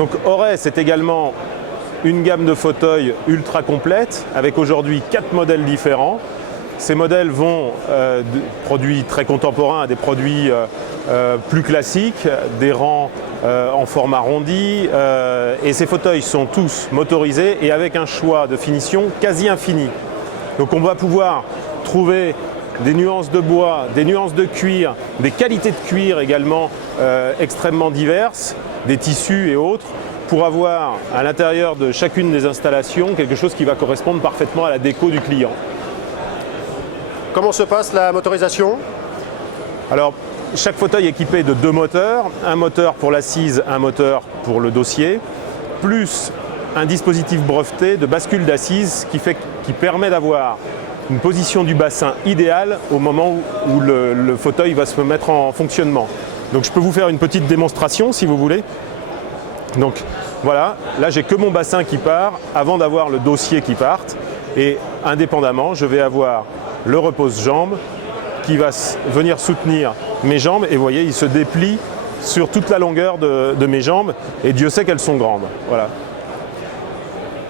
Donc Auray, c'est également une gamme de fauteuils ultra complète, avec aujourd'hui 4 modèles différents. Ces modèles vont de produits très contemporains à des produits plus classiques, des rangs en format arrondi. Et ces fauteuils sont tous motorisés et avec un choix de finition quasi infini. Donc on va pouvoir trouver des nuances de bois, des nuances de cuir, des qualités de cuir également extrêmement diverses, des tissus et autres, pour avoir à l'intérieur de chacune des installations quelque chose qui va correspondre parfaitement à la déco du client. Comment se passe la motorisation? Alors, chaque fauteuil est équipé de 2 moteurs, un moteur pour l'assise, un moteur pour le dossier, plus un dispositif breveté de bascule d'assise qui permet d'avoir une position du bassin idéale au moment où le fauteuil va se mettre en fonctionnement. Donc je peux vous faire une petite démonstration si vous voulez. Donc voilà, là j'ai que mon bassin qui part avant d'avoir le dossier qui parte. Et indépendamment, je vais avoir le repose-jambes qui va venir soutenir mes jambes. Et vous voyez, il se déplie sur toute la longueur de mes jambes. Et Dieu sait qu'elles sont grandes. Voilà.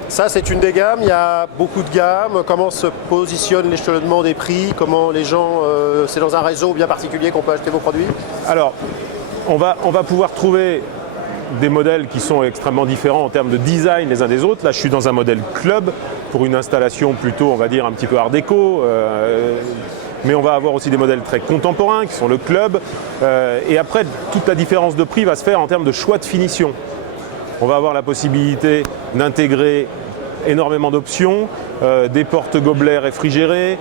Ça, c'est une des gammes. Il y a beaucoup de gammes. Comment se positionne l'échelonnement des prix? Comment les gens... c'est dans un réseau bien particulier qu'on peut acheter vos produits? Alors, on va pouvoir trouver des modèles qui sont extrêmement différents en termes de design les uns des autres. Là, je suis dans un modèle club pour une installation plutôt, on va dire, un petit peu art déco. Mais on va avoir aussi des modèles très contemporains qui sont le club. Et après, toute la différence de prix va se faire en termes de choix de finition. On va avoir la possibilité d'intégrer énormément d'options, des porte-gobelets réfrigérés,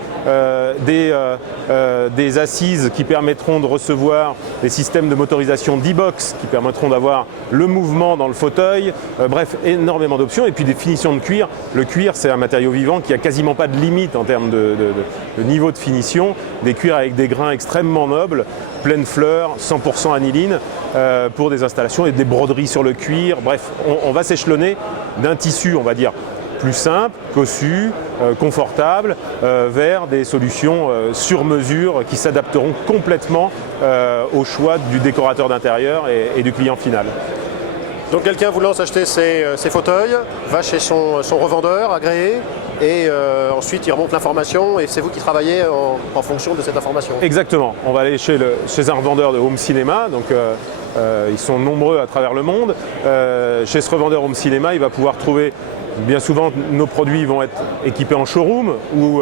des assises qui permettront de recevoir des systèmes de motorisation d'e-box qui permettront d'avoir le mouvement dans le fauteuil, bref, énormément d'options. Et puis des finitions de cuir. Le cuir, c'est un matériau vivant qui n'a quasiment pas de limite en termes de niveau de finition. Des cuirs avec des grains extrêmement nobles, pleine fleur, 100% aniline, pour des installations et des broderies sur le cuir. Bref, on va s'échelonner d'un tissu, on va dire, plus simple, cossu, confortable, vers des solutions sur mesure qui s'adapteront complètement au choix du décorateur d'intérieur et du client final. Donc quelqu'un voulant s'acheter ses fauteuils, va chez son revendeur agréé et ensuite il remonte l'information et c'est vous qui travaillez en fonction de cette information. Exactement. On va aller chez un revendeur de home cinéma, donc ils sont nombreux à travers le monde. Chez ce revendeur home cinéma, il va pouvoir trouver. Bien souvent, nos produits vont être équipés en showroom ou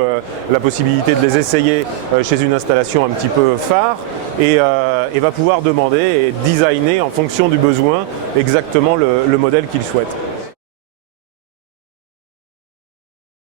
la possibilité de les essayer chez une installation un petit peu phare et va pouvoir demander et designer en fonction du besoin exactement le modèle qu'il souhaite.